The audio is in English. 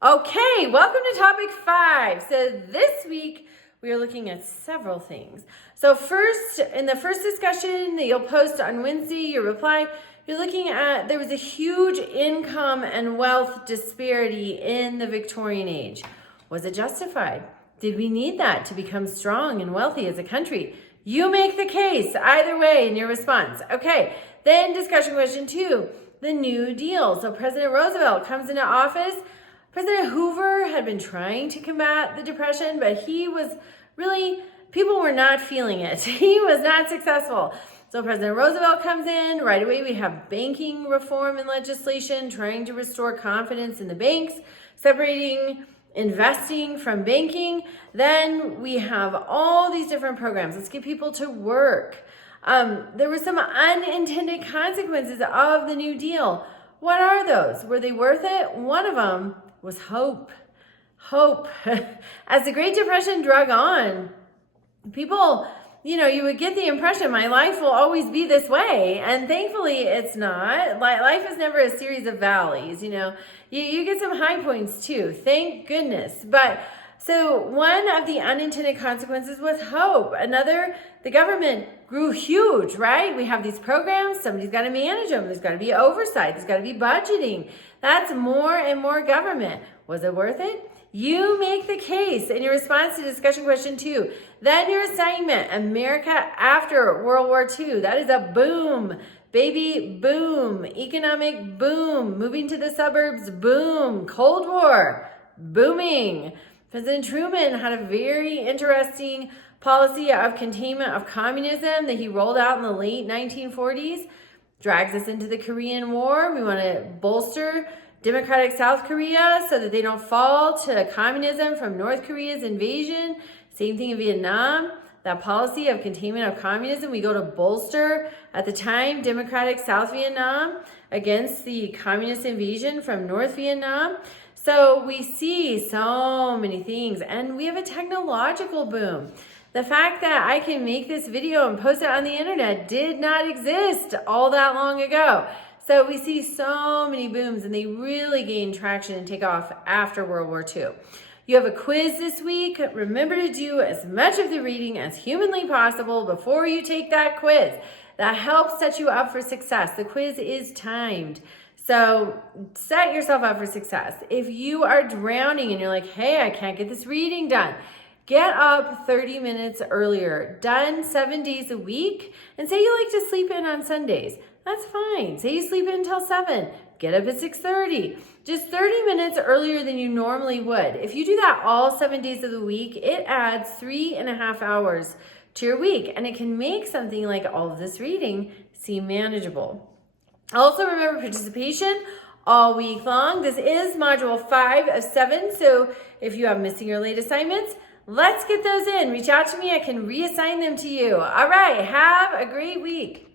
Okay, welcome to topic 5. So this week we are looking at several things. So first, in the first discussion that you'll post on Wednesday, your reply, you're looking at there was a huge income and wealth disparity in the Victorian age. Was it justified? Did we need that to become strong and wealthy as a country? You make the case either way in your response. Okay, then discussion question 2, the New Deal. So President Roosevelt comes into office. President Hoover had been trying to combat the Depression, but people were not feeling it. He was not successful. So President Roosevelt comes in. Right away, we have banking reform and legislation trying to restore confidence in the banks, separating investing from banking. Then we have all these different programs. Let's get people to work. There were some unintended consequences of the New Deal. What are those? Were they worth it? One of them was hope. Hope. As the Great Depression drug on, people, you would get the impression my life will always be this way. And thankfully it's not. Life is never a series of valleys, You get some high points too. Thank goodness. But so one of the unintended consequences was hope. Another, the government grew huge, right? We have these programs. Somebody's got to manage them. There's got to be oversight. There's got to be budgeting. That's more and more government. Was it worth it? You make the case in your response to discussion question 2. Then your assignment, America after World War II. That is a boom. Baby boom. Economic boom. Moving to the suburbs, boom. Cold War, booming. President Truman had a very interesting policy of containment of communism that he rolled out in the late 1940s. Drags us into the Korean War. We want to bolster democratic South Korea so that they don't fall to communism from North Korea's invasion. Same thing in Vietnam. That policy of containment of communism, we go to bolster, at the time, democratic South Vietnam against the communist invasion from North Vietnam. So we see so many things, and we have a technological boom. The fact that I can make this video and post it on the internet did not exist all that long ago. So we see so many booms, and they really gain traction and take off after World War II. You have a quiz this week. Remember to do as much of the reading as humanly possible before you take that quiz. That helps set you up for success. The quiz is timed. So set yourself up for success. If you are drowning and you're like, hey, I can't get this reading done, get up 30 minutes earlier, done 7 days a week, and say you like to sleep in on Sundays. That's fine. Say you sleep in until 7, get up at 6:30. Just 30 minutes earlier than you normally would. If you do that all 7 days of the week, it adds 3.5 hours to your week, and it can make something like all of this reading seem manageable. Also remember participation all week long. This is module 5 of 7, so if you have missing or late assignments, let's get those in. Reach out to me. I can reassign them to you. All right. Have a great week.